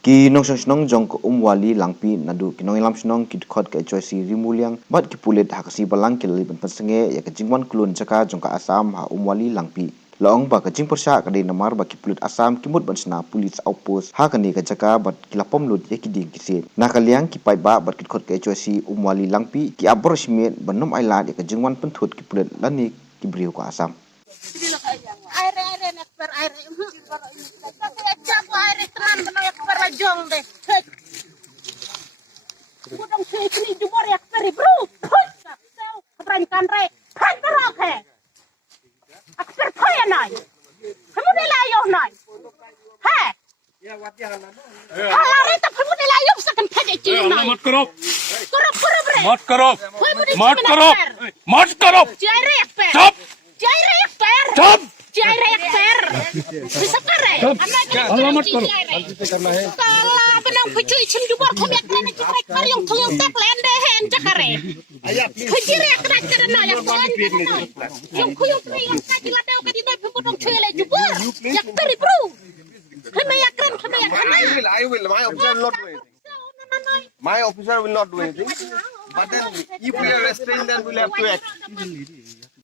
Ki nong Shnong jong ko wali Langpih nadu ki nong lam Shnong ki khot ka choisi rimuliang bat ki pulet ha kasi balang ki liban pansenge ya ka jingwan Klun Jaka jong ka Assam ha wali Langpih long ba ka jingporsa ka de namar ba ki pulet Assam ki mut bansna police outpost ha ka ni ka Jaka bat ki lapom lut ya ki ding ki se na ka liang ki Paidbah bat ki khot ka choisi wali Langpih ki abor shmet banom ailat ya ka jingwan penthut ki pulet lani ki briu ka Assam jong deh. Budang sini jumor ya peri bro. Sel keberankan re. Hai berok he. Akser paya nai. Kamu delayo nai. He. Ya wati halan. Halare tak kamu delayo sakan pede cing nai. मत करो bre. मत करो मत करो Jaire ek per. चुप Jaire ek per. चुप Jaire ek per. Bisa kare. हल्ला मत करो Kalau benang pucui cim jumor komiak nene kita kar yang tuyul tek lende hen jakare. Kujire ak nak kerana yang tuan yang kuyung tri yang kaji ladau kaji doi pembudong cuy le jumor. Yak peri bro. Kena yak keren kena yak kena. I will. My officer will not do anything. My officer will not do anything. But then, if we are restrained, then we'll have to act.